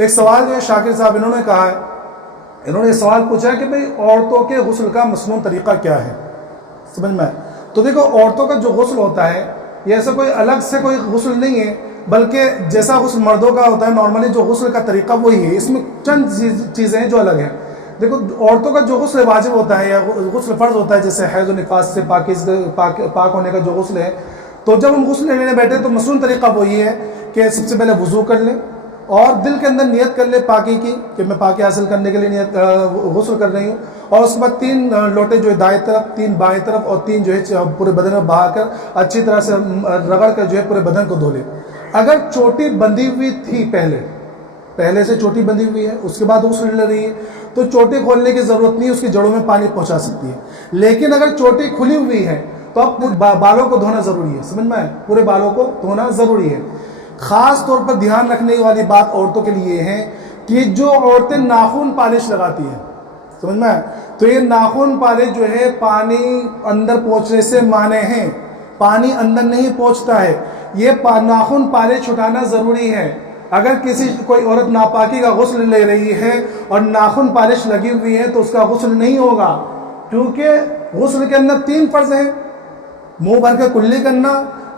ایک سوال جو ہے شاکر صاحب انہوں نے کہا ہے، انہوں نے یہ سوال پوچھا ہے کہ بھئی عورتوں کے غسل کا مسنون طریقہ کیا ہے، سمجھ میں؟ تو دیکھو عورتوں کا جو غسل ہوتا ہے یہ ایسا کوئی الگ سے کوئی غسل نہیں ہے، بلکہ جیسا غسل مردوں کا ہوتا ہے نارملی جو غسل کا طریقہ وہی ہے، اس میں چند چیزیں ہیں جو الگ ہیں۔ دیکھو عورتوں کا جو غسل واجب ہوتا ہے یا غسل فرض ہوتا ہے، جیسے حیض و نفاس سے پاک ہونے کا جو غسل ہے، تو جب ہم غسل لینے بیٹھے تو مسنون طریقہ وہی ہے کہ سب سے پہلے وضو کر لیں اور دل کے اندر نیت کر لیں پاکی کی کہ میں پاکی حاصل کرنے کے لیے غسل کر رہی ہوں، اور اس کے بعد 3 لوٹے جو ہے دائیں طرف، 3 بائیں طرف اور 3 جو ہے پورے بدن میں بہا کر اچھی طرح سے رگڑ کر جو ہے پورے بدن کو دھو لیں۔ اگر چوٹی بندھی ہوئی تھی پہلے سے چوٹی بندھی ہوئی ہے، اس کے بعد غسل لے رہی ہے تو چوٹی کھولنے کی ضرورت نہیں، اس کی جڑوں میں پانی پہنچا سکتی ہے۔ لیکن اگر چوٹی کھلی ہوئی ہے تو اب بالوں کو دھونا ضروری ہے، سمجھ میں آئے؟ پورے بالوں کو دھونا ضروری ہے۔ خاص طور پر دھیان رکھنے والی بات عورتوں کے لیے ہے کہ جو عورتیں ناخن پالش لگاتی ہیں، سمجھ میں آئے؟ تو یہ ناخن پالش جو ہے پانی اندر پہنچنے سے مانع ہے، پانی اندر نہیں پہنچتا ہے، یہ ناخن پالش چھٹانا ضروری ہے۔ اگر کوئی عورت ناپاکی کا غسل لے رہی ہے اور ناخن پالش لگی ہوئی ہے تو اس کا غسل نہیں ہوگا، کیونکہ غسل کے اندر 3 فرض ہیں: منہ بھر کے کلی کرنا،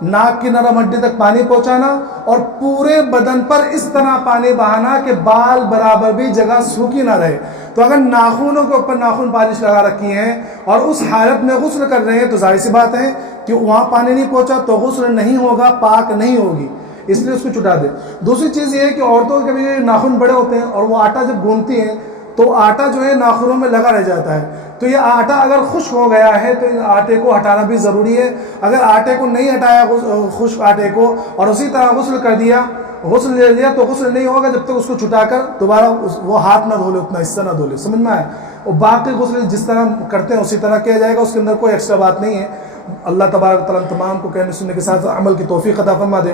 ناک کی نرم ہڈی تک پانی پہنچانا اور پورے بدن پر اس طرح پانی بہانا کہ بال برابر بھی جگہ سوکھی نہ رہے۔ تو اگر ناخنوں کے اوپر ناخن پالش لگا رکھی ہیں اور اس حالت میں غسل کر رہے ہیں تو ظاہر سی بات ہے کہ وہاں پانی نہیں پہنچا تو غسل نہیں ہوگا، پاک نہیں ہوگی، اس لیے اس کو چھٹا دے۔ دوسری چیز یہ ہے کہ عورتوں کے بھی ناخن بڑے ہوتے ہیں اور وہ آٹا جب گوندتی ہیں تو آٹا جو ہے ناخنوں میں لگا رہ جاتا ہے، تو یہ آٹا اگر خشک ہو گیا ہے تو آٹے کو ہٹانا بھی ضروری ہے۔ اگر آٹے کو نہیں ہٹایا خشک آٹے کو اور اسی طرح غسل کر دیا، غسل لے لیا تو غسل نہیں ہوگا جب تک اس کو چھٹا کر دوبارہ وہ ہاتھ نہ دھو لے، اتنا حصہ نہ دھو لے، سمجھ میں آئے؟ اور باقی غسل جس طرح کرتے ہیں اسی طرح کیا جائے گا، اس کے اندر کوئی ایکسٹرا بات نہیں ہے۔ اللہ تبارک و تعالیٰ تمام کو کہنے سننے کے ساتھ عمل کی توفیق عطا فرما دے۔